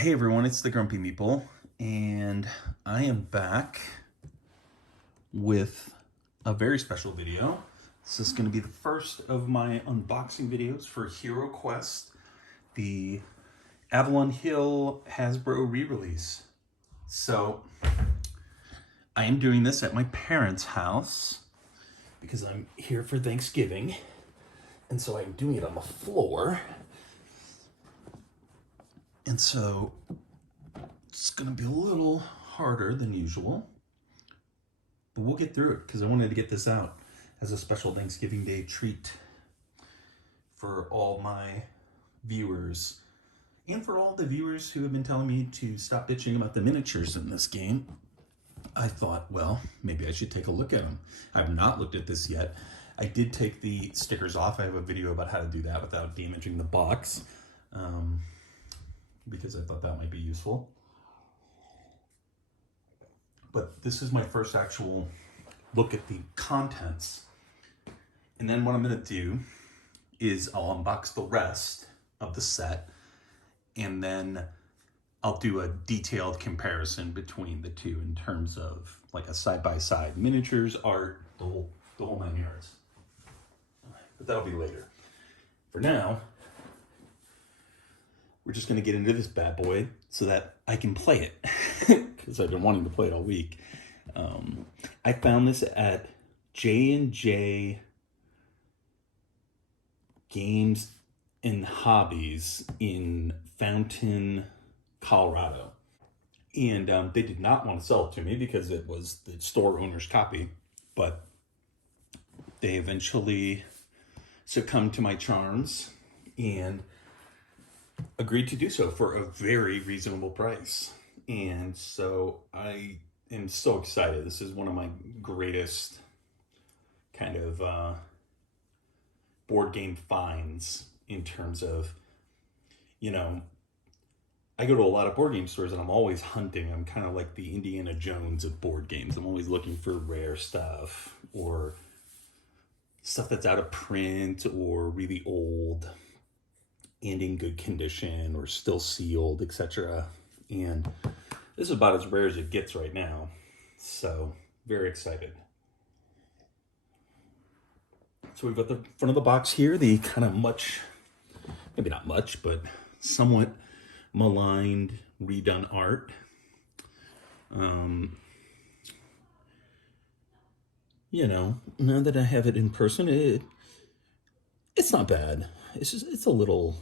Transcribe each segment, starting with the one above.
Hey everyone, it's the Grumpy Meeple, and I am back with a very special video. This is going to be the first of my unboxing videos for HeroQuest, the Avalon Hill Hasbro re-release. So, I am doing this at my parents' house because I'm here for Thanksgiving, and so I'm doing it on the floor. And so it's gonna be a little harder than usual, but we'll get through it because I wanted to get this out as a special Thanksgiving Day treat for all my viewers and for all the viewers who have been telling me to stop bitching about the miniatures in this game. I thought, well, maybe I should take a look at them. I've not looked at this yet. I did take the stickers off. I have a video about how to do that without damaging the box. Because I thought that might be useful. But this is my first actual look at the contents. And then what I'm going to do is I'll unbox the rest of the set, and then I'll do a detailed comparison between the two in terms of like a side-by-side miniatures, art, the whole 9 yards. But that'll be later. For now, we're just going to get into this bad boy so that I can play it because I've been wanting to play it all week. I found this at J&J Games and Hobbies in Fountain, Colorado. And they did not want to sell it to me because it was the store owner's copy, but they eventually succumbed to my charms and agreed to do so for a very reasonable price. And so I am so excited. This is one of my greatest kind of board game finds in terms of, you know, I go to a lot of board game stores and I'm always hunting. I'm kind of like the Indiana Jones of board games. I'm always looking for rare stuff or stuff that's out of print or really old and in good condition or still sealed, etc. And this is about as rare as it gets right now. So, very excited. So we've got the front of the box here, the kind of much, maybe not much, but somewhat maligned, redone art. You know, now that I have it in person, it's not bad. It's a little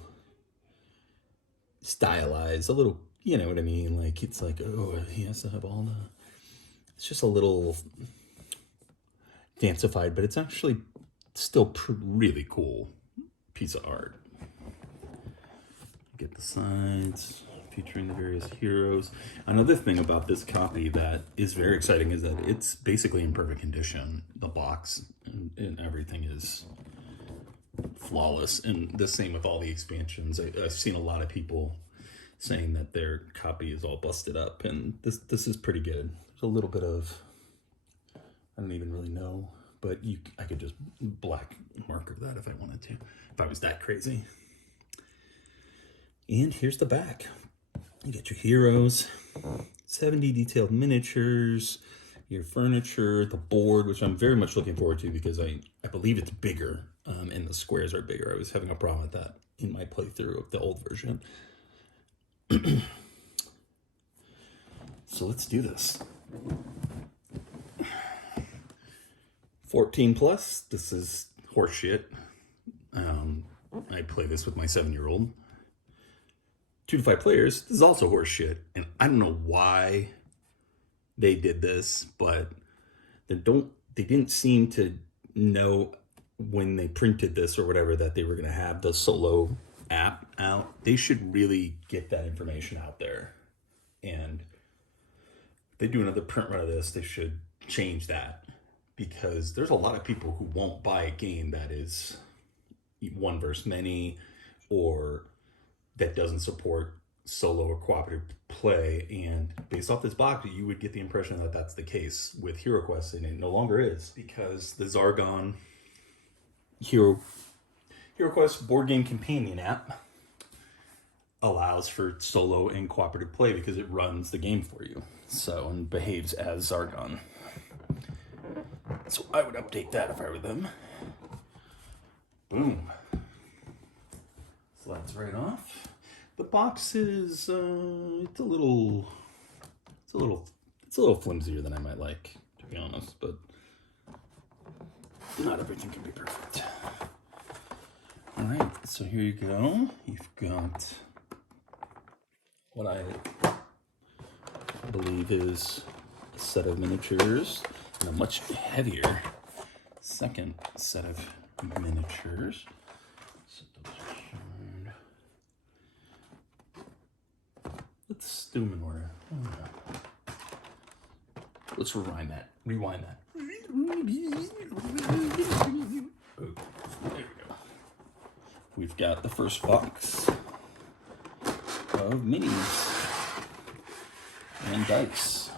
stylized, a little, you know what I mean? Like, it's like, oh, he has to have all the, it's just a little fancified, but it's actually still really cool piece of art. Get the sides featuring the various heroes. Another thing about this copy that is very exciting is that it's basically in perfect condition. The box and everything is flawless, and the same with all the expansions. I've seen a lot of people saying that their copy is all busted up, and this is pretty good. There's a little bit of, I don't even really know, but I could just black marker that if I wanted to, if I was that crazy. And here's the back. You get your heroes, 70 detailed miniatures, your furniture, the board, which I'm very much looking forward to because I believe it's bigger. And the squares are bigger. I was having a problem with that in my playthrough of the old version. So let's do this. 14 plus. This is horseshit. I play this with my 7-year-old. 2 to 5 players. This is also horseshit. And I don't know why they did this, but they didn't seem to know when they printed this or whatever that they were going to have the solo app out. They should really get that information out there. And if they do another print run of this, they should change that, because there's a lot of people who won't buy a game that is one versus many or that doesn't support solo or cooperative play. And based off this box, you would get the impression that that's the case with HeroQuest, and it no longer is, because the Zargon HeroQuest board game companion app allows for solo and cooperative play because it runs the game for you. So, and behaves as Zargon. So I would update that if I were them. Boom. So that's right off. The box is it's a little flimsier than I might like, to be honest, but not everything can be perfect. All right, so here you go. You've got what I believe is a set of miniatures and a much heavier second set of miniatures. Set those aside. Let's do them in order. Let's rewind that. Oh, there we go. We've got the first box of minis and dice.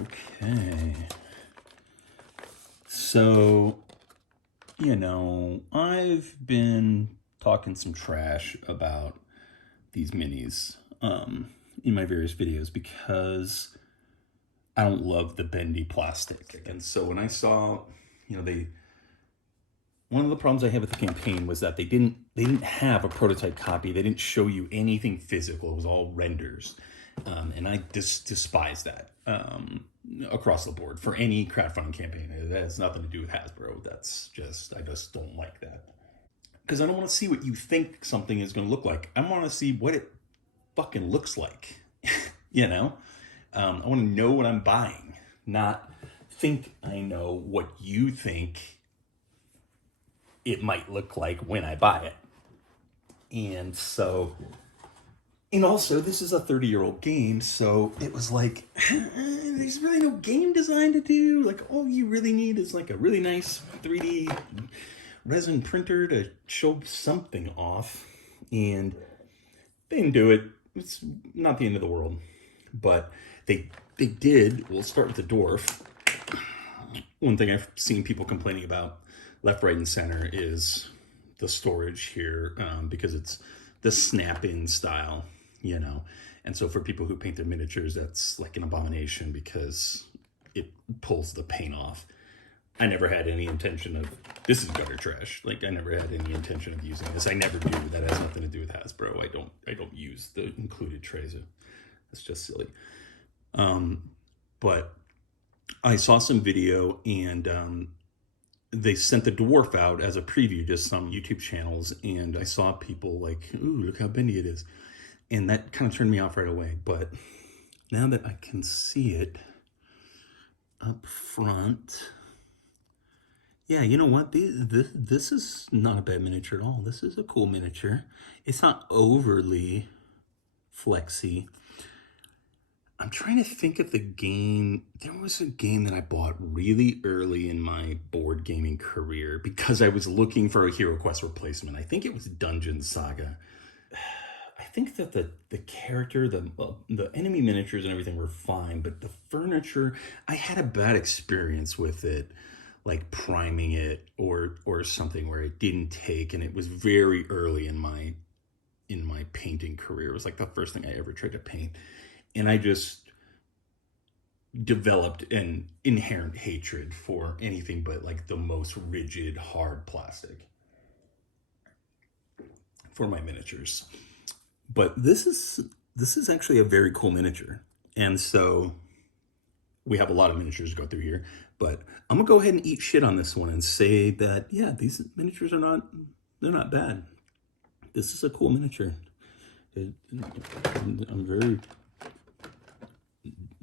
Okay. So, you know, I've been talking some trash about these minis in my various videos because I don't love the bendy plastic. And so when I saw, you know, one of the problems I had with the campaign was that they didn't have a prototype copy. They didn't show you anything physical. It was all renders. And I despise that across the board for any crowdfunding campaign. That has nothing to do with Hasbro. I just don't like that. Because I don't want to see what you think something is going to look like. I want to see what it fucking looks like. You know? I want to know what I'm buying, not think I know what you think it might look like when I buy it. And also, this is a 30-year-old game, so it was like, there's really no game design to do. Like, all you really need is like a really nice 3D resin printer to show something off. And they didn't do it. It's not the end of the world. But they did. We'll start with the Dwarf. One thing I've seen people complaining about left, right, and center is the storage here because it's the snap-in style, you know. And so for people who paint their miniatures, that's like an abomination because it pulls the paint off. I never had any intention of, this is gutter trash. Like, I never had any intention of using this. I never do. That has nothing to do with Hasbro. I don't use the included trays. It's just silly. But I saw some video and they sent the Dwarf out as a preview to some YouTube channels, and I saw people like, ooh, look how bendy it is. And that kind of turned me off right away. But now that I can see it up front, yeah, you know what? This is not a bad miniature at all. This is a cool miniature. It's not overly flexy. I'm trying to think of the game. There was a game that I bought really early in my board gaming career because I was looking for a HeroQuest replacement. I think it was Dungeon Saga. I think that the character, the enemy miniatures and everything were fine, but the furniture, I had a bad experience with it, like priming it or something where it didn't take, and it was very early in my painting career. It was like the first thing I ever tried to paint. And I just developed an inherent hatred for anything but like the most rigid, hard plastic for my miniatures. But this is actually a very cool miniature. And so we have a lot of miniatures to go through here, but I'm gonna go ahead and eat shit on this one and say that, yeah, these miniatures they're not bad. This is a cool miniature. I'm very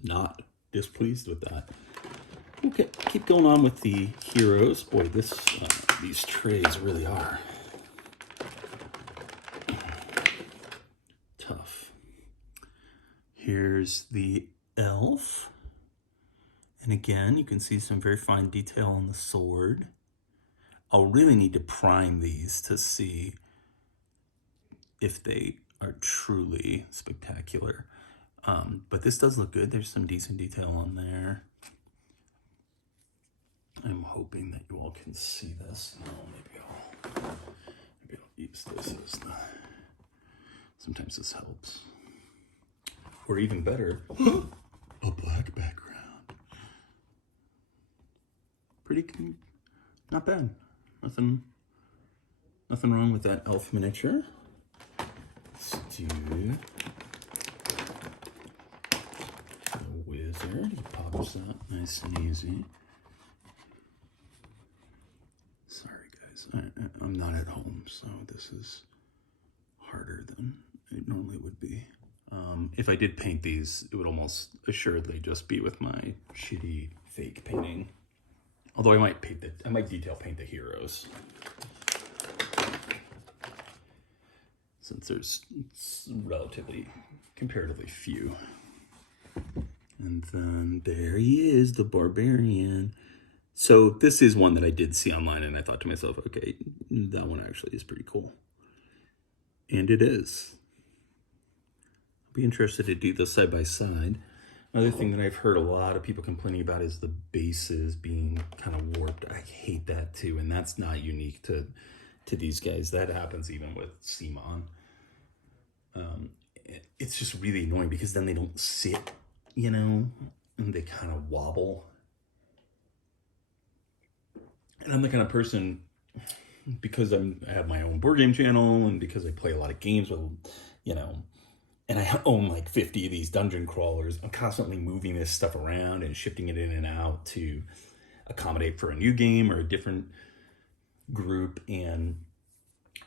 not displeased with that. Okay, keep going on with the heroes. Boy, these trays really are tough. Here's the elf. And again, you can see some very fine detail on the sword. I'll really need to prime these to see if they are truly spectacular. But this does look good. There's some decent detail on there. I'm hoping that you all can see this. No, maybe use this as the... Sometimes this helps. Or even better, a black background. Pretty, not bad. Nothing wrong with that elf miniature. Let's do the wizard. He pops out nice and easy. Sorry guys, I'm not at home, so this is harder than it normally would be. If I did paint these, it would almost assuredly just be with my shitty fake painting. Although I might detail paint the heroes. Since there's comparatively few. And then there he is, the Barbarian. So this is one that I did see online, and I thought to myself, okay, that one actually is pretty cool. And it is. I'll be interested to do this side by side. Another thing that I've heard a lot of people complaining about is the bases being kind of warped. I hate that too, and that's not unique to these guys. That happens even with Simon. It's just really annoying because then they don't sit, you know, and they kind of wobble. And I'm the kind of person, because I have my own board game channel and because I play a lot of games with, you know, and I own like 50 of these dungeon crawlers, I'm constantly moving this stuff around and shifting it in and out to accommodate for a new game or a different group. And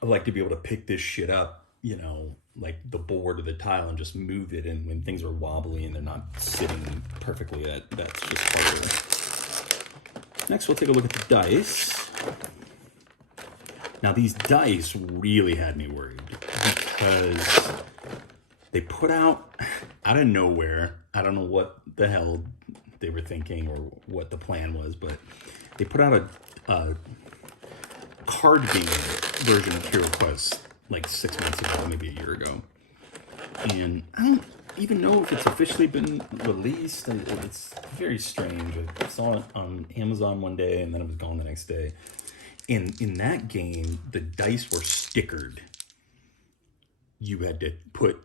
I like to be able to pick this shit up, you know, like the board or the tile, and just move it. And when things are wobbly and they're not sitting perfectly, that's just harder. Next, we'll take a look at the dice. Now, these dice really had me worried because they put out of nowhere, I don't know what the hell they were thinking or what the plan was, but they put out a card game version of HeroQuest like 6 months ago, maybe a year ago. And I don't even know if it's officially been released. It's very strange. I saw it on Amazon one day and then it was gone the next day. And in that game, the dice were stickered. You had to put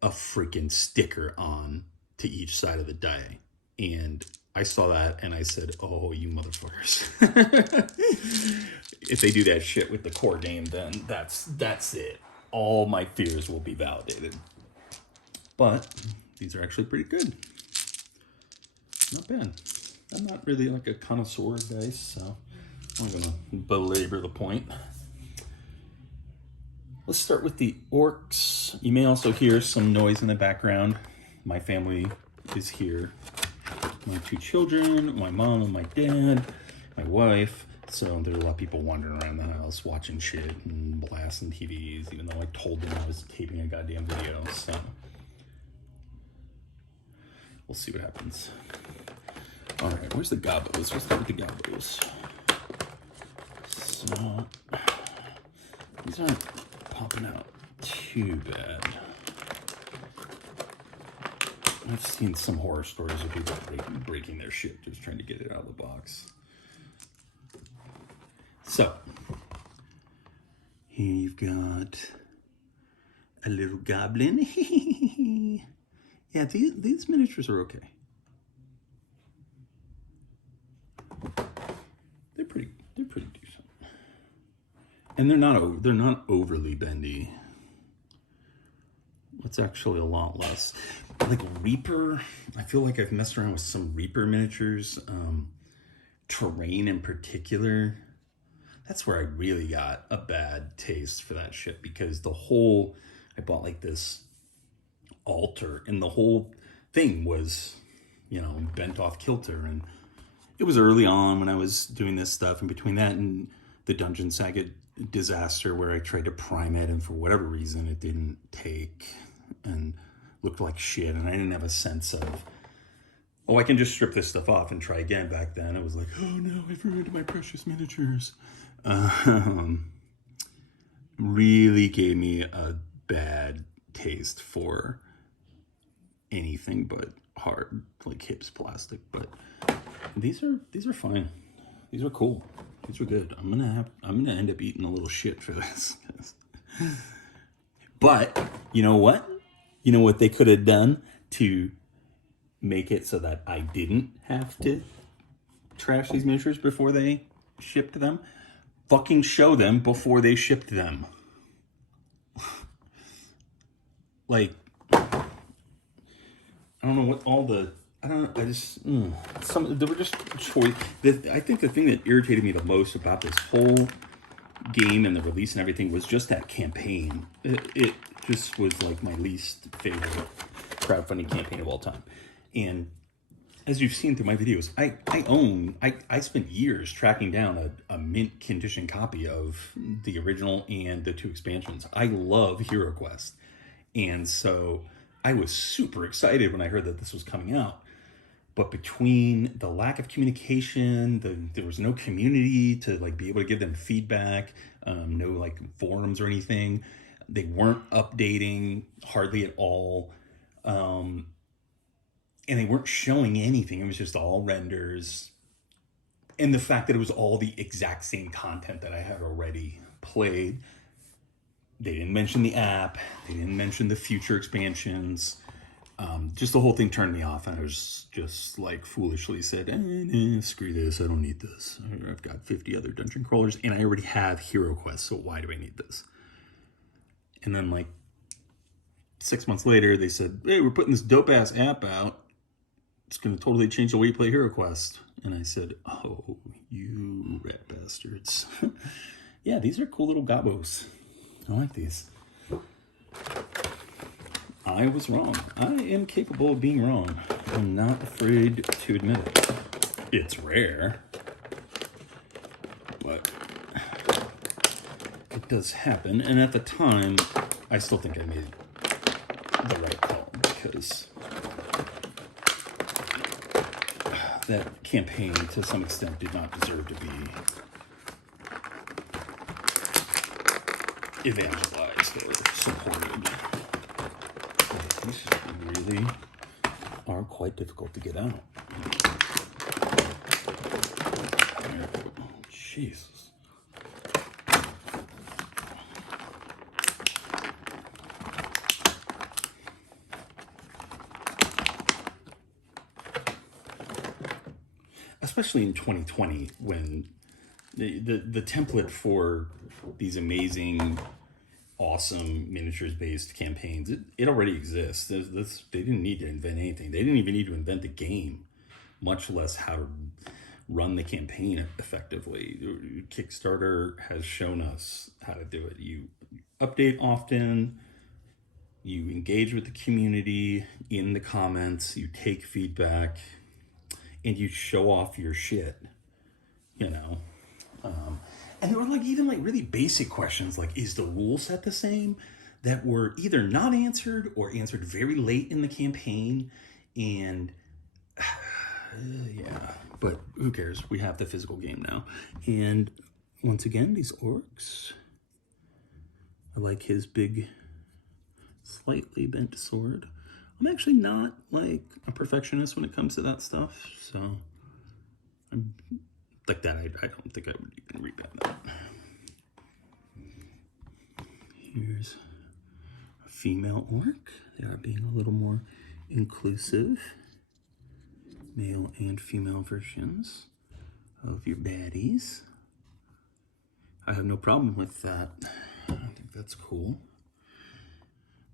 a freaking sticker on to each side of the die. And I saw that and I said, oh, you motherfuckers. If they do that shit with the core game, then that's it. All my fears will be validated. But these are actually pretty good. Not bad. I'm not really like a connoisseur of dice, so I'm going to belabor the point. Let's start with the Orcs. You may also hear some noise in the background. My family is here. My 2 children, my mom and my dad, my wife. So there's a lot of people wandering around the house watching shit and blasting TVs, even though I told them I was taping a goddamn video. So we'll see what happens. All right, where's the gobos? Let's start with the gobos. So these aren't popping out too bad. I've seen some horror stories of people breaking their shit just trying to get it out of the box. So here you've got a little goblin. Yeah, these miniatures are okay. They're pretty decent, and they're not overly bendy. It's actually a lot less. Like Reaper, I feel like I've messed around with some Reaper miniatures. Terrain in particular, that's where I really got a bad taste for that shit, because I bought like this altar and the whole thing was, you know, bent off kilter. And it was early on when I was doing this stuff, and between that and the Dungeon Saga disaster where I tried to prime it and for whatever reason it didn't take and looked like shit, and I didn't have a sense of, oh, I can just strip this stuff off and try again. Back then it was like, oh no, I've ruined my precious miniatures. Really gave me a bad taste for anything but hard, like Hips plastic. But these are fine. These are cool. These were good. I'm gonna end up eating a little shit for this. But you know what? You know what they could have done to make it so that I didn't have to trash these miniatures before they shipped them? Fucking show them before they shipped them. Like, I don't know what all the, I don't know, I just, they were just choice. I think the thing that irritated me the most about this whole game and the release and everything was just that campaign. It just was like my least favorite crowdfunding campaign of all time. And as you've seen through my videos, I spent years tracking down a mint condition copy of the original and the 2 expansions. I love HeroQuest. And so I was super excited when I heard that this was coming out. But between the lack of communication, there was no community to like be able to give them feedback, no like forums or anything. They weren't updating hardly at all. And they weren't showing anything. It was just all renders. And the fact that it was all the exact same content that I had already played. They didn't mention the app. They didn't mention the future expansions. Just the whole thing turned me off. And I was just like foolishly said, screw this. I don't need this. I've got 50 other dungeon crawlers and I already have HeroQuest. So why do I need this? And then like 6 months later, they said, hey, we're putting this dope ass app out. It's going to totally change the way you play HeroQuest. And I said, oh, you rat bastards. Yeah, these are cool little gobos. I like these. I was wrong. I am capable of being wrong. I'm not afraid to admit it. It's rare, but it does happen. And at the time, I still think I made the right call because that campaign, to some extent, did not deserve to be evangelized or supported. These really are quite difficult to get out. Jesus. Especially in 2020, when the template for these amazing, awesome miniatures-based campaigns, it already exists. They didn't need to invent anything. They didn't even need to invent the game, much less how to run the campaign effectively. Kickstarter has shown us how to do it. You update often, you engage with the community in the comments, you take feedback, and you show off your shit, you know? And there were like even like really basic questions like, is the rule set the same? That were either not answered or answered very late in the campaign. And yeah, but who cares? We have the physical game now. And once again, these orcs. I like his big, slightly bent sword. I'm actually not like a perfectionist when it comes to that stuff. So I'm like that. I don't think I would even read that. Here's a female orc. They are being a little more inclusive. Male and female versions of your baddies. I have no problem with that. I think that's cool.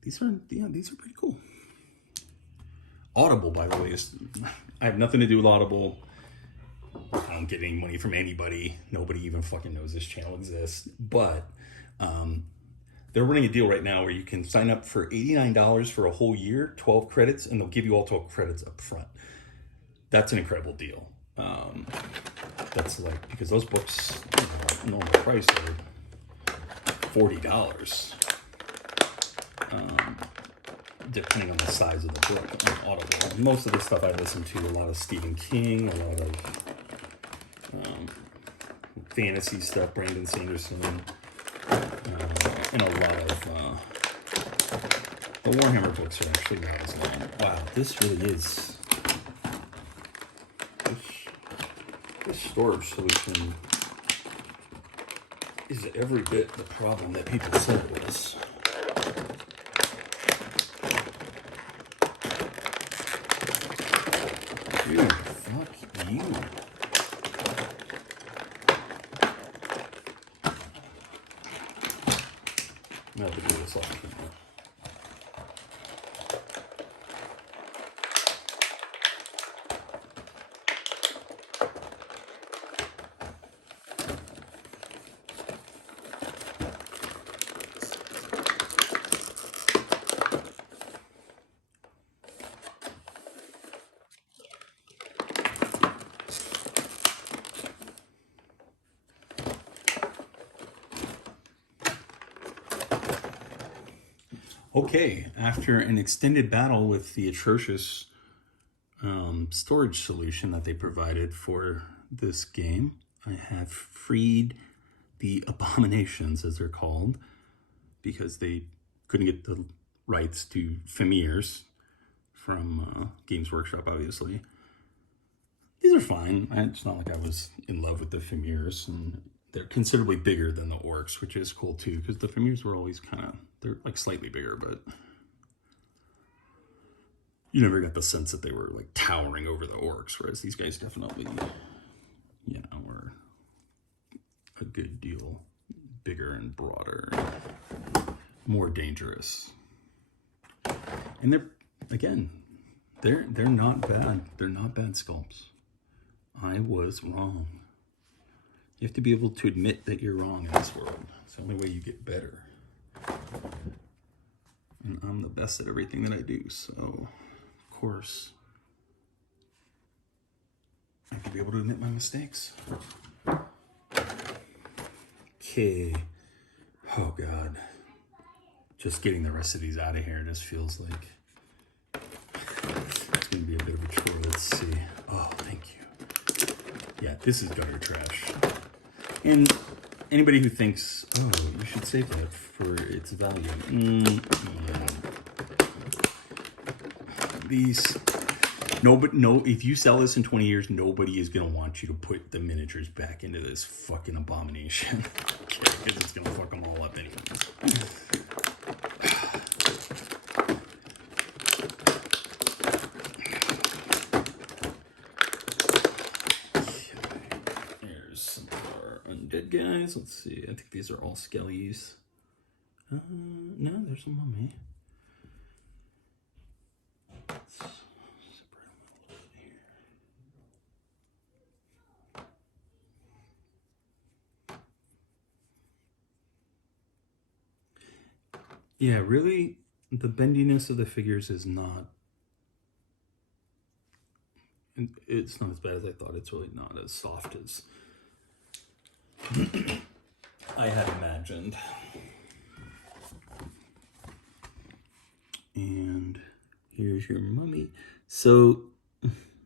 These are pretty cool. Audible, by the way, I have nothing to do with Audible. I don't get any money from anybody. Nobody even fucking knows this channel exists. But they're running a deal right now where you can sign up for $89 for a whole year, 12 credits, and they'll give you all 12 credits up front. That's an incredible deal. That's like, because those books, normal price are $40. Depending on the size of the book on Audible. Most of the stuff I listen to, a lot of Stephen King, a lot of fantasy stuff, Brandon Sanderson, and a lot of the Warhammer books are actually not as long. Wow, this really is. This storage solution is every bit the problem that people said it was. Dude, fuck you. I'm gonna have to do this off camera. Okay, after an extended battle with the atrocious storage solution that they provided for this game, I have freed the abominations, as they're called, because they couldn't get the rights to Famirs from Games Workshop, obviously. These are fine. It's not like I was in love with the Famirs, and they're considerably bigger than the Orcs, which is cool too, because the Famirs were always kind of, they're like slightly bigger, but you never got the sense that they were like towering over the Orcs, whereas these guys definitely, you know, were a good deal bigger and broader, more dangerous. And they're, again, they're not bad. They're not bad sculpts. I was wrong. You have to be able to admit that you're wrong in this world. It's the only way you get better. And I'm the best at everything that I do, so of course I have to be able to admit my mistakes. Okay. Oh God. Just getting the rest of these out of here just feels like it's gonna be a bit of a chore. Let's see. Oh, thank you. Yeah, this is gutter trash. And anybody who thinks, oh, you should save that for its value. These, no, if you sell this in 20 years, nobody is gonna want you to put the miniatures back into this fucking abomination. Okay, because it's gonna fuck them all up anyway. Undead guys. Let's see. I think these are all skellies. No, there's a mummy. Let's separate them a little bit here. Yeah, really, the bendiness of the figures is not. It's not as bad as I thought. It's really not as soft as I had imagined. And here's your mummy. So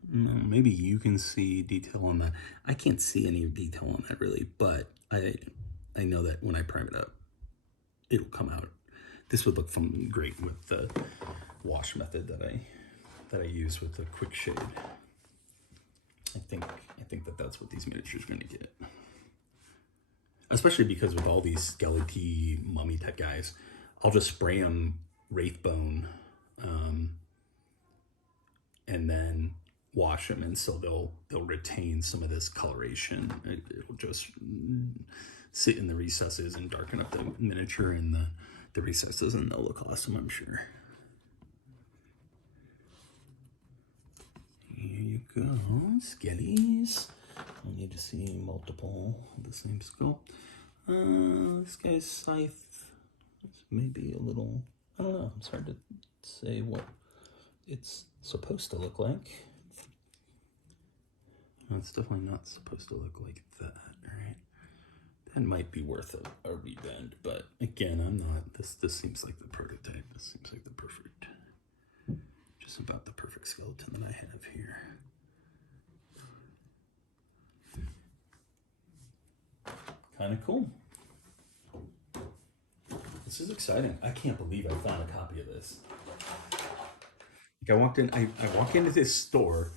maybe you can see detail on that. I can't see any detail on that really, but I know that when I prime it up, it'll come out. This would look great with the wash method that I use with the quick shade. I think that's what these miniatures are going to get. Especially because with all these skeleton mummy type guys, I'll just spray them Wraithbone and then wash them, and so they'll retain some of this coloration. It'll just sit in the recesses and darken up the miniature in the recesses, and they'll look awesome, I'm sure. Here you go, skellies. I need to see multiple of the same sculpt. This guy's scythe. It's maybe a little, I don't know, it's hard to say what it's supposed to look like. It's definitely not supposed to look like that, right? That might be worth a rebend, but again, I'm not, this seems like the prototype. This seems like the perfect, just about the perfect skeleton that I have here. Kind of cool. This is exciting. I can't believe I found a copy of this. Like I walk into this store,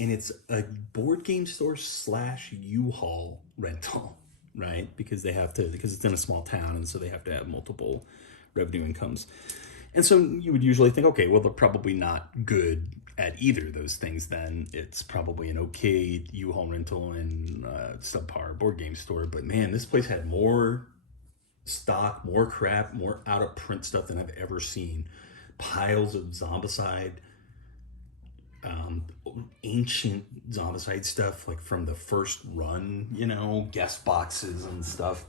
and it's a board game store / U-Haul rental. right? Because it's in a small town, and so they have to have multiple revenue incomes. And so you would usually think, okay, well, they're probably not good at either of those things then. It's probably an okay U-Haul rental and subpar board game store. But man, this place had more stock, more crap, more out-of-print stuff than I've ever seen. Piles of Zombicide, ancient Zombicide stuff, like from the first run, guest boxes and stuff.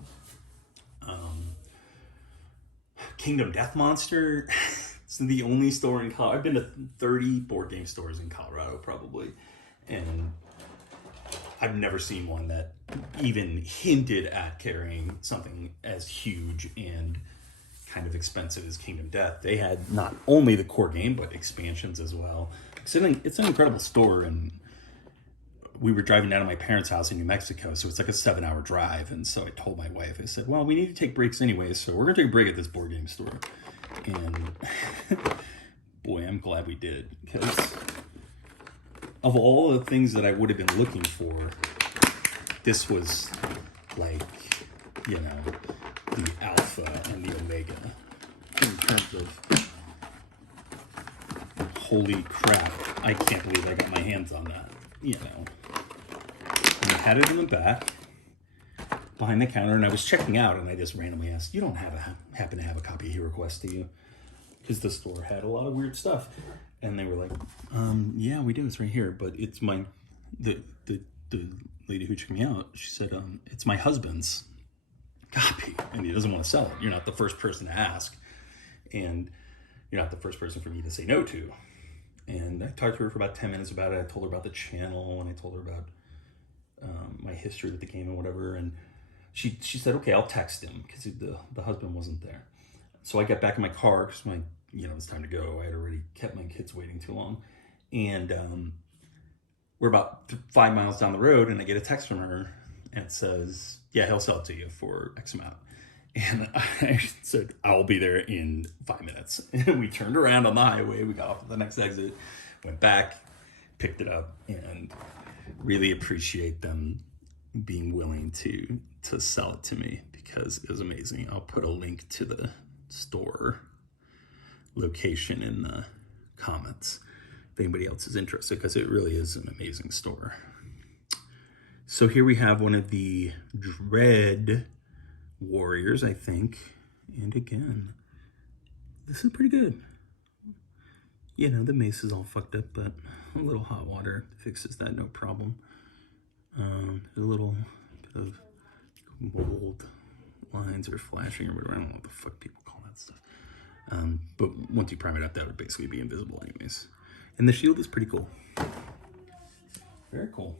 Kingdom Death Monster. It's the only store in Colorado. I've been to 30 board game stores in Colorado, probably. And I've never seen one that even hinted at carrying something as huge and kind of expensive as Kingdom Death. They had not only the core game, but expansions as well. It's an incredible store, and we were driving down to my parents' house in New Mexico, so it's like a 7-hour drive. And so I told my wife, I said, well, we need to take breaks anyway, so we're going to take a break at this board game store. And boy, I'm glad we did, because of all the things that I would have been looking for, this was like, the alpha and the omega in terms of, holy crap, I can't believe I got my hands on that, And I had it in the back behind the counter, and I was checking out, and I just randomly asked, you don't happen to have a copy of HeroQuest, do you? Because the store had a lot of weird stuff. And they were like, yeah, we do, it's right here. But it's the lady who checked me out, she said, it's my husband's copy, and he doesn't want to sell it. You're not the first person to ask, and you're not the first person for me to say no to. And I talked to her for about 10 minutes about it. I told her about the channel, and I told her about my history with the game and whatever. And she said, okay, I'll text him, because the husband wasn't there. So I got back in my car, because it's time to go. I had already kept my kids waiting too long. And we're about 5 miles down the road, and I get a text from her, and it says, yeah, he'll sell it to you for X amount. And I said, I'll be there in 5 minutes. And we turned around on the highway. We got off at the next exit, went back, picked it up, and really appreciate them being willing to sell it to me, because it was amazing. I'll put a link to the store location in the comments if anybody else is interested, because it really is an amazing store. So here we have one of the Dread Warriors, I think. And again, this is pretty good. The mace is all fucked up, but a little hot water fixes that, no problem. A little bit of mold lines or flashing or whatever. I don't know what the fuck people call that stuff. But once you prime it up, that would basically be invisible anyways. And the shield is pretty cool. Very cool.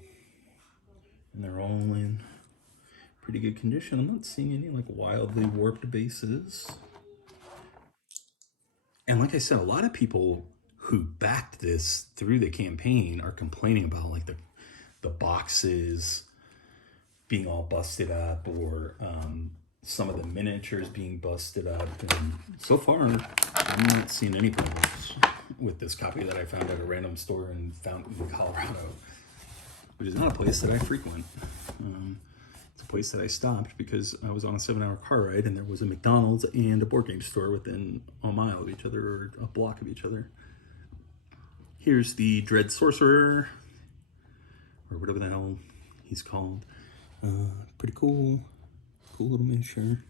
And they're all in pretty good condition. I'm not seeing any like wildly warped bases. And like I said, a lot of people who backed this through the campaign are complaining about like the boxes being all busted up, or some of the miniatures being busted up. And so far, I'm not seeing any problems with this copy that I found at a random store in Fountain, Colorado, which is not a place that I frequent. It's a place that I stopped because I was on a 7-hour car ride, and there was a McDonald's and a board game store within a mile of each other, or a block of each other. Here's the Dread Sorcerer, or whatever the hell he's called. Pretty cool. Cool little miniature.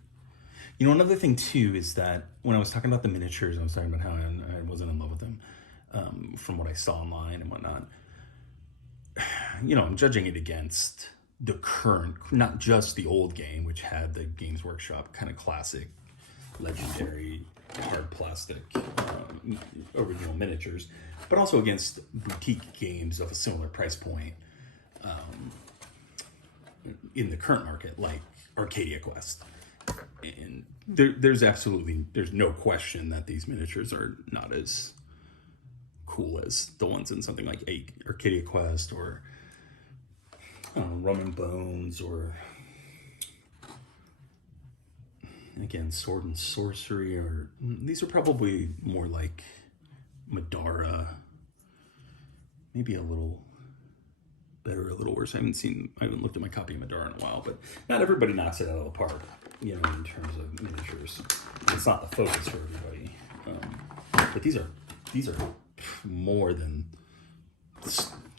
Another thing too is that when I was talking about the miniatures, I was talking about how I wasn't in love with them from what I saw online and whatnot. I'm judging it against the current, not just the old game, which had the Games Workshop kind of classic, legendary, hard plastic, original miniatures, but also against boutique games of a similar price point in the current market, like Arcadia Quest. And there's no question that these miniatures are not as cool as the ones in something like Arcadia Quest, or Rum and Bones, or again, Sword and Sorcery, or these are probably more like Madara, maybe a little better, a little worse. I haven't looked at my copy of Madara in a while, but not everybody knocks it out of the park, you know, in terms of miniatures. It's not the focus for everybody. But these are more than,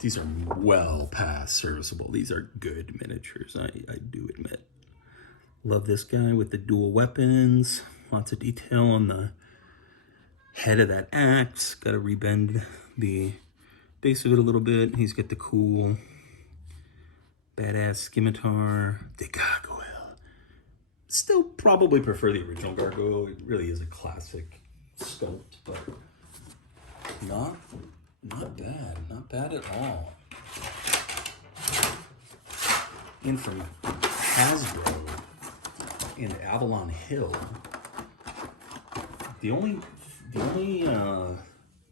these are well past serviceable. These are good miniatures, I do admit. Love this guy with the dual weapons. Lots of detail on the head of that axe. Got to rebend the base of it a little bit. He's got the cool, badass scimitar. The gargoyle. Still probably prefer the original gargoyle. It really is a classic sculpt, but not bad. Not bad at all. And from Hasbro in Avalon Hill, the only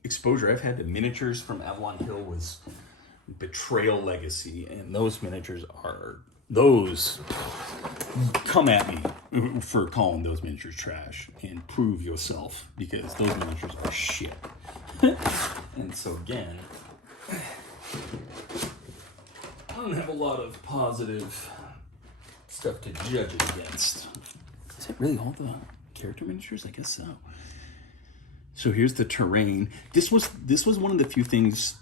exposure I've had to miniatures from Avalon Hill was Betrayal Legacy, and those miniatures come at me for calling those miniatures trash, and prove yourself, because those miniatures are shit. And so again, I don't have a lot of positive stuff to judge it against. Is that really all the character miniatures? I guess so. So here's the terrain. This was one of the few things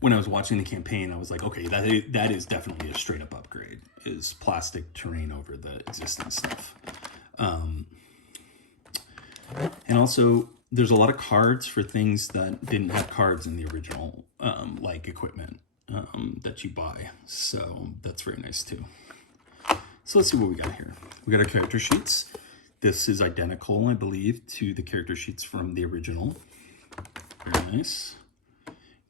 when I was watching the campaign, I was like, okay, that is definitely a straight up upgrade, is plastic terrain over the existing stuff. And also, there's a lot of cards for things that didn't have cards in the original, like equipment that you buy. So that's very nice too. So let's see what we got here. We got our character sheets. This is identical, I believe, to the character sheets from the original. Very nice.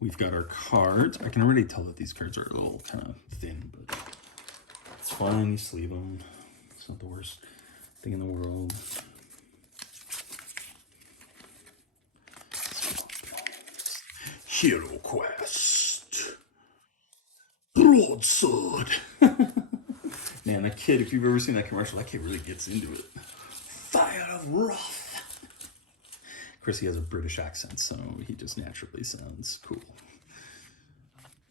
We've got our cards. I can already tell that these cards are a little kind of thin, but it's fine. You sleeve them. It's not the worst thing in the world. HeroQuest. Broadsword. Man, that kid, if you've ever seen that commercial, that kid really gets into it. Fire of Wrath. Of course, he has a British accent, so he just naturally sounds cool.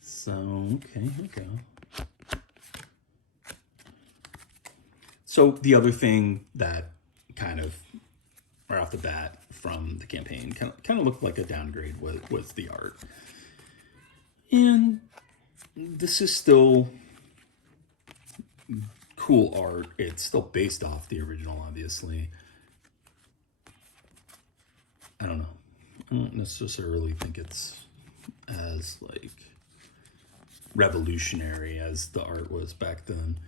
So, okay, here we go. So, the other thing that kind of, right off the bat from the campaign, kind of looked like a downgrade was the art. And this is still cool art. It's still based off the original, obviously. I don't know. I don't necessarily think it's as like revolutionary as the art was back then,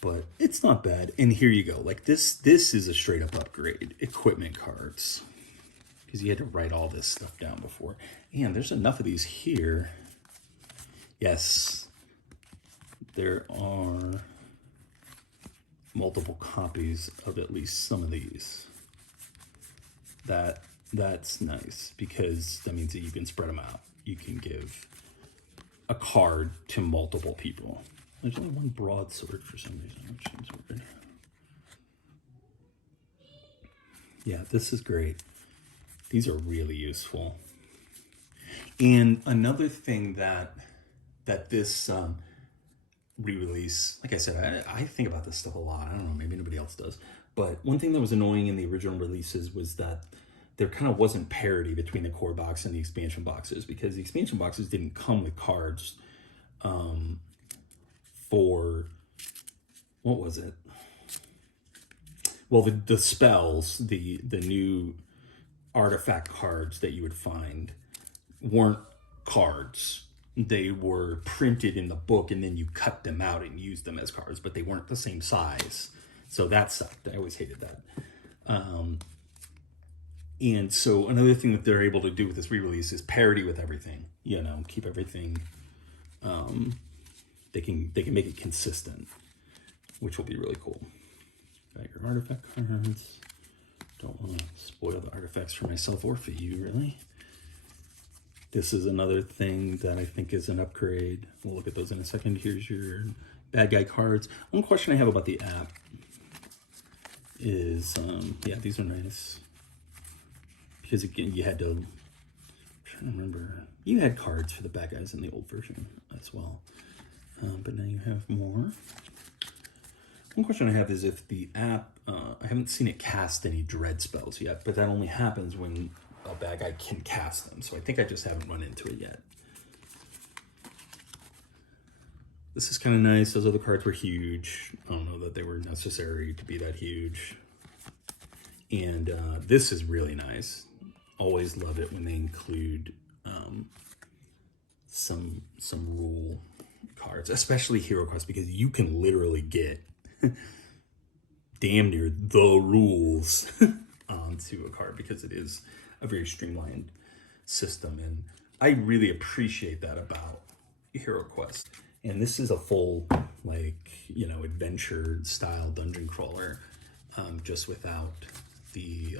but it's not bad. And here you go. Like this is a straight up upgrade. Equipment cards, because you had to write all this stuff down before. And there's enough of these here. Yes, there are multiple copies of at least some of these. That's nice, because that means that you can spread them out. You can give a card to multiple people. There's only one broadsword for some reason, which seems weird. Yeah, this is great. These are really useful. And another thing that this re-release, like I said, I think about this stuff a lot. I don't know, maybe nobody else does. But one thing that was annoying in the original releases was that there kind of wasn't parity between the core box and the expansion boxes, because the expansion boxes didn't come with cards for, what was it? Well, the spells, the new artifact cards that you would find weren't cards. They were printed in the book, and then you cut them out and used them as cards, but they weren't the same size. So that sucked. I always hated that. And so another thing that they're able to do with this re-release is parity with everything. You know, keep everything. They can make it consistent, which will be really cool. Got your artifact cards. Don't want to spoil the artifacts for myself or for you, really. This is another thing that I think is an upgrade. We'll look at those in a second. Here's your bad guy cards. One question I have about the app is, yeah, these are nice. Because again, you had to, I'm trying to remember. You had cards for the bad guys in the old version as well. But now you have more. One question I have is if the app, I haven't seen it cast any dread spells yet, but that only happens when a bad guy can cast them. So I think I just haven't run into it yet. This is kind of nice. Those other cards were huge. I don't know that they were necessary to be that huge. And this is really nice. Always love it when they include some rule cards, especially HeroQuest, because you can literally get damn near the rules onto a card because it is a very streamlined system. And I really appreciate that about HeroQuest. And this is a full, like, you know, adventure style dungeon crawler, just without the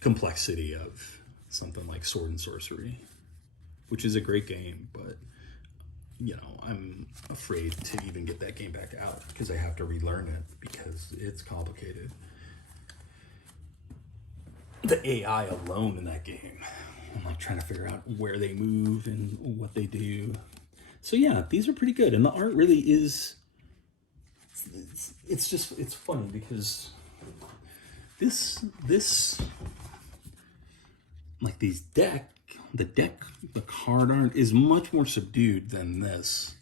complexity of something like Sword and Sorcery, which is a great game, but, you know, I'm afraid to even get that game back out because I have to relearn it because it's complicated. The AI alone in that game, I'm like trying to figure out where they move and what they do. So yeah, these are pretty good, and the art really is. It's funny because this like these the card art is much more subdued than this,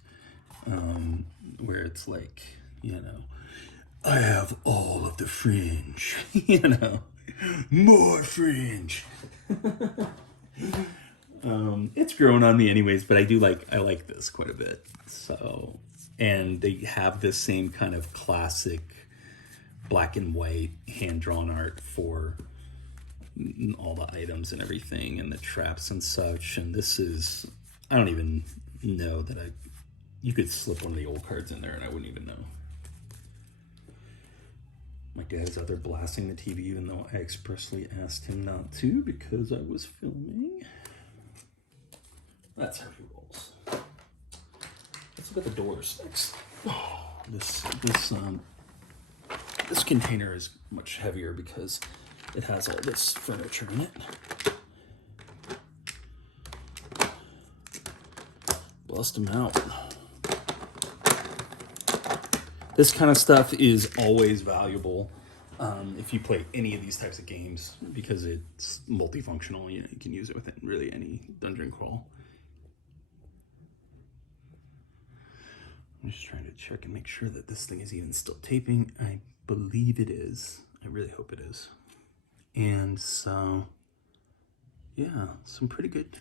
where it's like, you know, I have all of the fringe, you know, more fringe. It's growing on me anyways, but I like this quite a bit. So, and they have this same kind of classic black and white hand-drawn art for all the items and everything and the traps and such. And this is, I don't even know that you could slip one of the old cards in there and I wouldn't even know. My dad is out there blasting the TV even though I expressly asked him not to because I was filming. That's how he rolls. Let's look at the doors next. Oh, this container is much heavier because it has all this furniture in it. Bust them out. This kind of stuff is always valuable if you play any of these types of games because it's multifunctional. You know, you can use it within really any dungeon crawl. I'm just trying to check and make sure that this thing is even still taping. I believe it is. I really hope it is. And so, yeah, some pretty good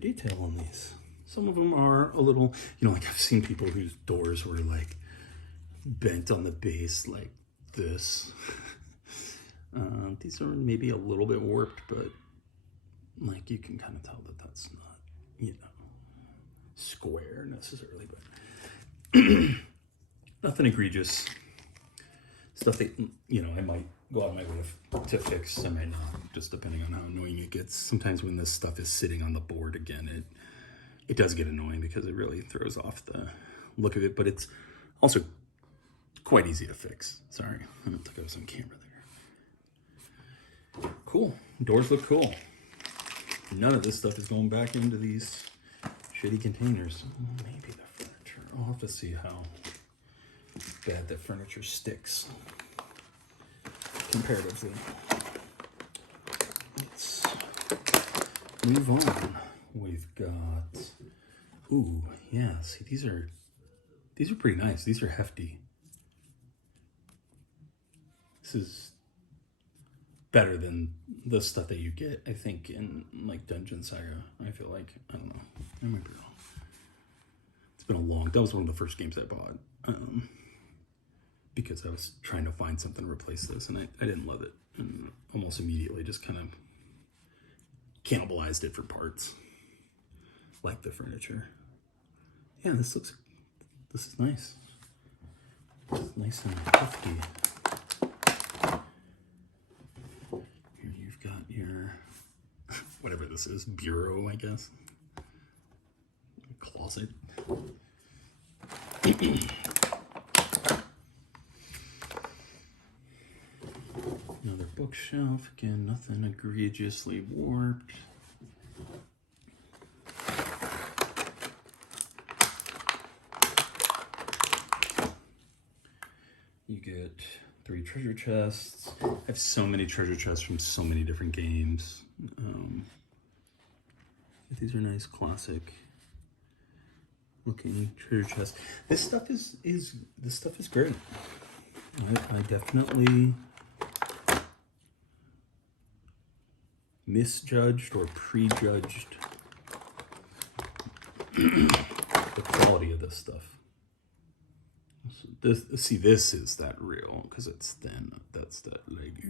detail on these. Some of them are a little, you know, like I've seen people whose doors were like bent on the base like this. These are maybe a little bit warped, but like you can kind of tell that that's not, you know, square necessarily, but nothing egregious. Stuff that, you know, I might go out of my way to fix. I might not, just depending on how annoying it gets. Sometimes when this stuff is sitting on the board again, it does get annoying because it really throws off the look of it, but it's also quite easy to fix. Sorry, I don't think I was on camera there. Cool, doors look cool. None of this stuff is going back into these shitty containers. Maybe the furniture. I'll have to see how bad the furniture sticks comparatively. Let's move on. We've got, ooh, yeah, see, these are pretty nice. These are hefty. This is better than the stuff that you get, I think, in like Dungeon Saga. I feel like, I don't know, I might be wrong. It's been that was one of the first games I bought, because I was trying to find something to replace this, and I didn't love it, and almost immediately just kind of cannibalized it for parts, like the furniture. Yeah, this is nice. It's nice and hefty. Here you've got your, whatever this is, bureau, I guess. Closet. Another bookshelf. Again, nothing egregiously warped. You get 3 treasure chests. I have so many treasure chests from so many different games. These are nice, classic looking treasure chests. This stuff is great. I definitely misjudged or prejudged the quality of this stuff. This is that real because it's thin. That's that like,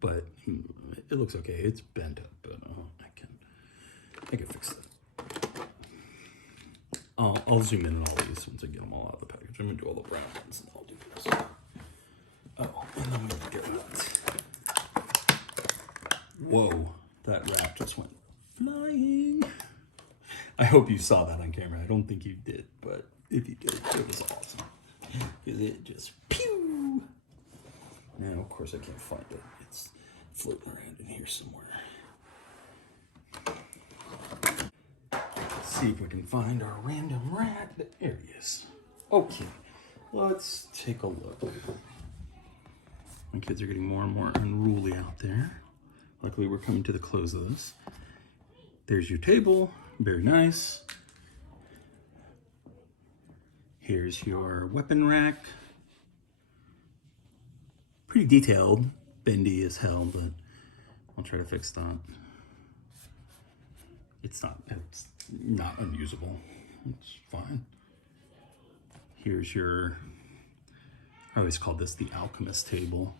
but it looks okay. It's bent up, but I can fix that. I'll zoom in on all these once I get them all out of the package. I'm gonna do all the brown ones and I'll do this. Oh, and I'm gonna get that. Whoa, that rat just went flying. I hope you saw that on camera. I don't think you did, but if you did, it was awesome. Because it just pew. Now, of course, I can't find it. It's floating around in here somewhere. Let's see if we can find our random rat. There he is. Okay, let's take a look. My kids are getting more and more unruly out there. Luckily, we're coming to the close of this. There's your table. Very nice. Here's your weapon rack. Pretty detailed, bendy as hell, but I'll try to fix that. It's not unusable. It's fine. Here's your, I always call this the alchemist table.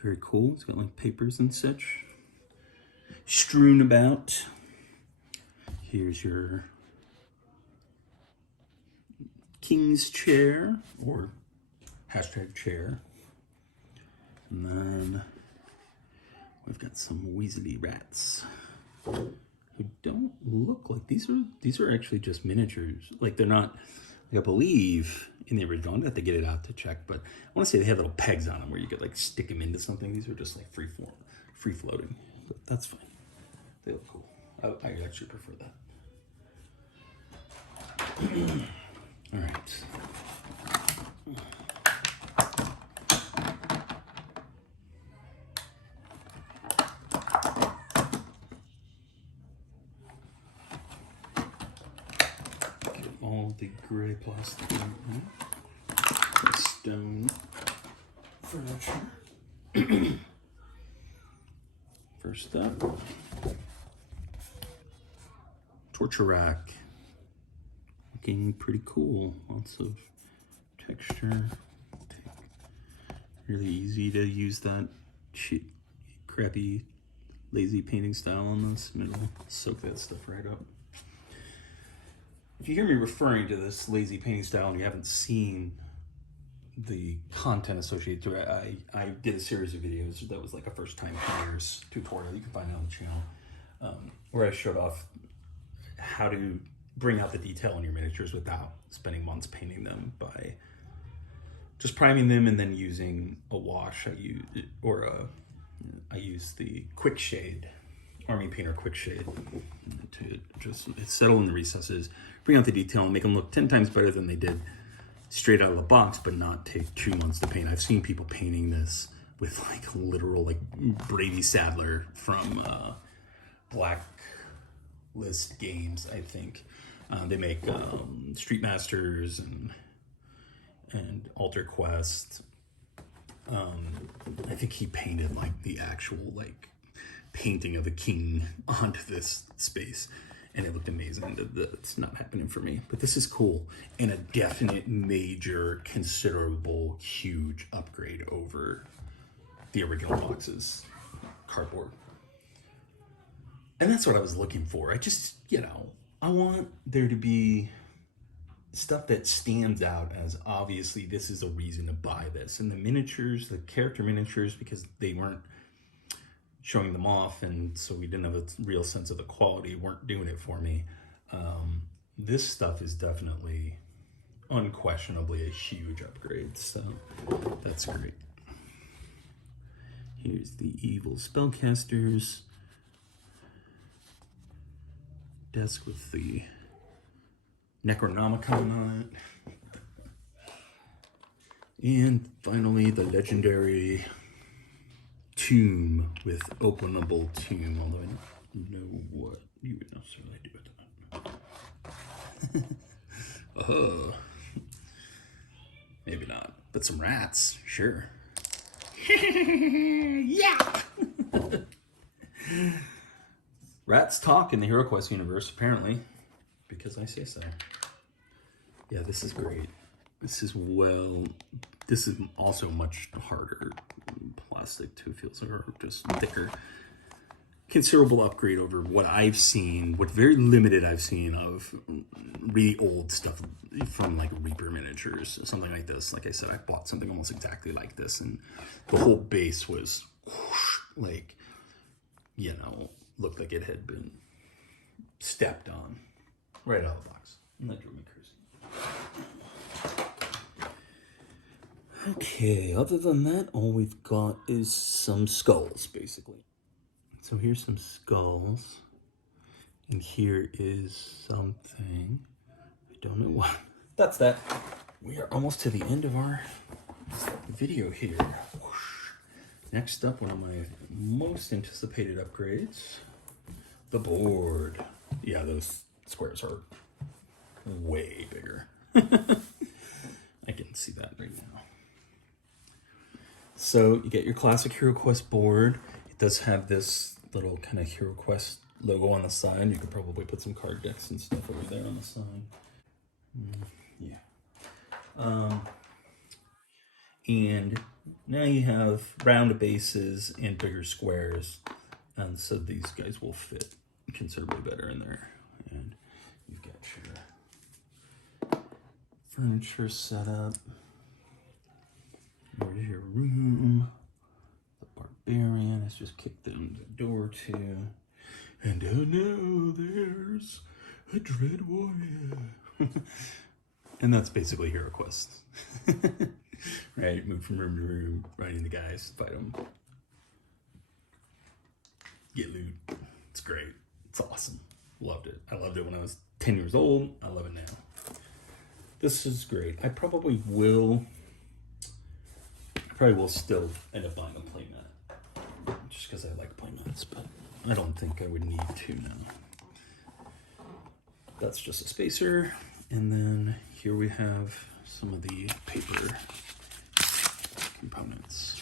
Very cool. It's got like papers and such strewn about. Here's your king's chair, or #chair. And then we've got some Weasley Rats who don't look like, these are actually just miniatures. Like they're not, like I believe in the original, I'm gonna have to get it out to check, but I wanna say they have little pegs on them where you could like stick them into something. These are just like free floating, but that's fine. They look cool. I actually prefer that. All right. Get all the gray plastic out here. Stone furniture. First up, torture rack. Looking pretty cool. Lots of texture. Really easy to use that crappy, lazy painting style on this. And it'll soak that stuff right up. If you hear me referring to this lazy painting style and you haven't seen the content associated to it, I did a series of videos that was like a first time painter's tutorial. You can find it on the channel, where I showed off how to bring out the detail in your miniatures without spending months painting them by just priming them and then using a wash. I use the quick shade, Army Painter quick shade, to just settle in the recesses, bring out the detail, and make them look 10 times better than they did straight out of the box, but not take 2 months to paint. I've seen people painting this with like literal like Brady Sadler from Blacklist Games, I think. They make Street Masters and Alter Quest. I think he painted like the actual like painting of a king onto this space, and it looked amazing. That's not happening for me, but this is cool and a definite major, considerable, huge upgrade over the original box's cardboard. And that's what I was looking for. I just, I want there to be stuff that stands out as obviously this is a reason to buy this. And the miniatures, the character miniatures, because they weren't showing them off and so we didn't have a real sense of the quality, weren't doing it for me. This stuff is definitely unquestionably a huge upgrade, so that's great. Here's the evil spellcasters desk with the Necronomicon on it. And finally, the legendary tomb with openable tomb, although I don't know what you would necessarily do with that. Oh, maybe not, but some rats, sure. Yeah! Rats talk in the HeroQuest universe, apparently, because I say so. Yeah, this is great. This is also much harder. Plastic too feels are just thicker. Considerable upgrade over what I've seen, what very limited I've seen of really old stuff from like Reaper miniatures, something like this. Like I said, I bought something almost exactly like this, and the whole base was whoosh, like, you know, looked like it had been stepped on right out of the box. And that drove me crazy. Okay, other than that, all we've got is some skulls, basically. So here's some skulls, and here is something, I don't know what. That's that. We are almost to the end of our video here. Whoosh. Next up, one of my most anticipated upgrades, the board. Yeah, those squares are way bigger. I can see that right now. So you get your classic HeroQuest board. It does have this little kind of HeroQuest logo on the side. You could probably put some card decks and stuff over there on the side. Yeah. And now you have round bases and bigger squares. And so these guys will fit considerably better in there. And you've got your furniture set up. Here's your room. The Barbarian has just kicked down the door too. And oh no, there's a Dread Warrior. And that's basically HeroQuest. Right? Move from room to room, riding the guys, fight them. Get loot. It's great. It's awesome. Loved it. I loved it when I was 10 years old. I love it now. This is great. I probably will still end up buying a playmat. Just because I like playmats, but I don't think I would need to now. That's just a spacer. And then here we have some of the paper components.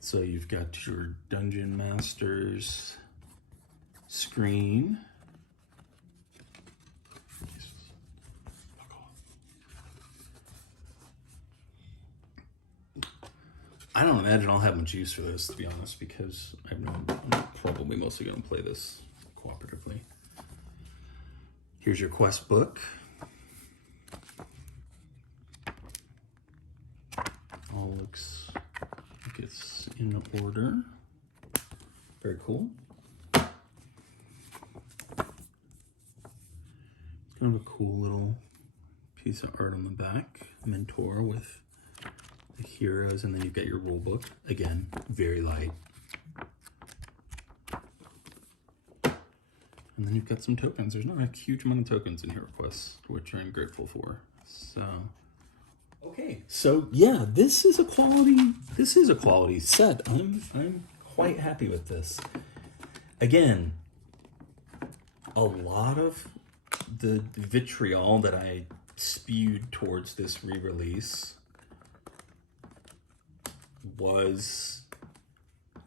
So you've got your Dungeon Master's screen. I don't imagine I'll have much use for this, to be honest, because I'm probably mostly going to play this cooperatively. Here's your quest book. All looks like it's in order. Very cool. It's kind of a cool little piece of art on the back. Mentor with the heroes, and then you've got your rule book. Again, very light. And then you've got some tokens. There's not a huge amount of tokens in HeroQuest, which I'm grateful for. So, okay. So yeah, this is a quality set. I'm quite happy with this. Again, a lot of the vitriol that I spewed towards this re-release was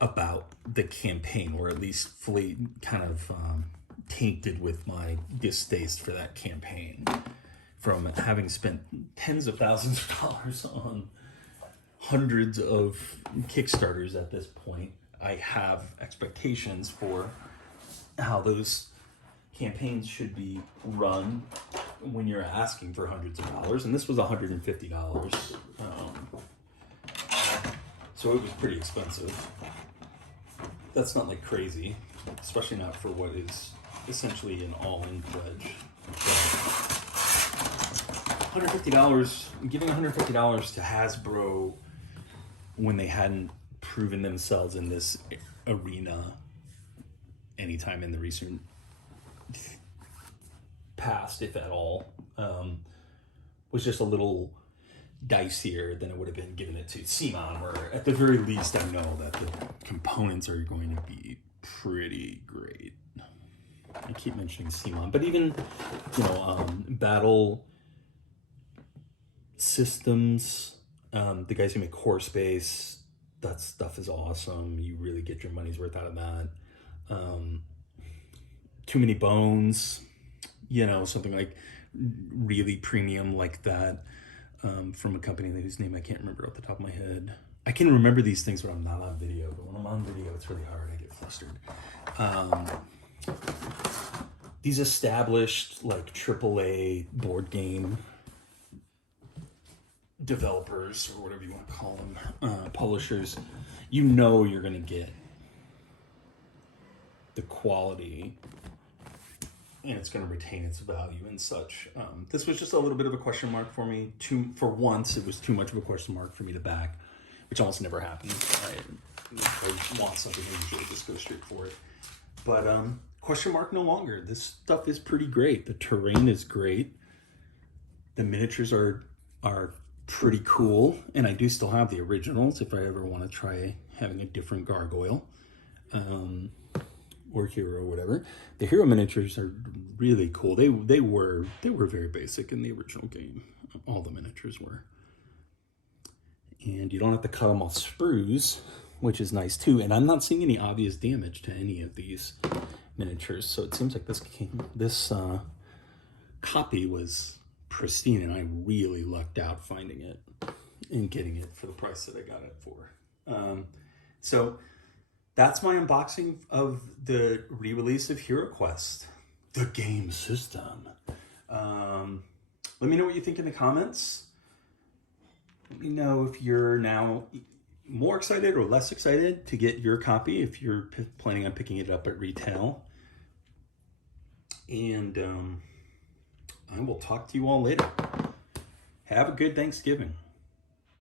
about the campaign, or at least fully kind of tainted with my distaste for that campaign. From having spent tens of thousands of dollars on hundreds of Kickstarters at this point, I have expectations for how those campaigns should be run when you're asking for hundreds of dollars, and this was $150. So it was pretty expensive. That's not like crazy, especially not for what is essentially an all-in pledge. $150, giving $150 to Hasbro when they hadn't proven themselves in this arena anytime in the recent past, if at all, was just a little dicier than it would have been giving it to Simon, where at the very least I know that the components are going to be pretty great. I keep mentioning Simon, but even, you know, Battle Systems, the guys who make Core Space, that stuff is awesome. You really get your money's worth out of that. Too Many Bones, you know, something like really premium like that, from a company whose name I can't remember off the top of my head. I can remember these things when I'm not on video, but when I'm on video, it's really hard. I get flustered. These established, like, AAA board game developers, or whatever you want to call them, publishers, you know you're going to get the quality and it's going to retain its value and such. This was just a little bit of a question mark for me. For once, it was too much of a question mark for me to back, which almost never happens. If I want something, I usually just go straight for it. But question mark no longer. This stuff is pretty great. The terrain is great. The miniatures are pretty cool, and I do still have the originals if I ever want to try having a different gargoyle, or hero, or whatever. The hero miniatures are really cool. They were very basic in the original game. All the miniatures were, and you don't have to cut them off sprues, which is nice too. And I'm not seeing any obvious damage to any of these miniatures, so it seems like this copy was pristine, and I really lucked out finding it and getting it for the price that I got it for. So that's my unboxing of the re-release of HeroQuest, the game system. Let me know what you think in the comments. Let me know if you're now more excited or less excited to get your copy, if you're planning on picking it up at retail. And I will talk to you all later. Have a good Thanksgiving.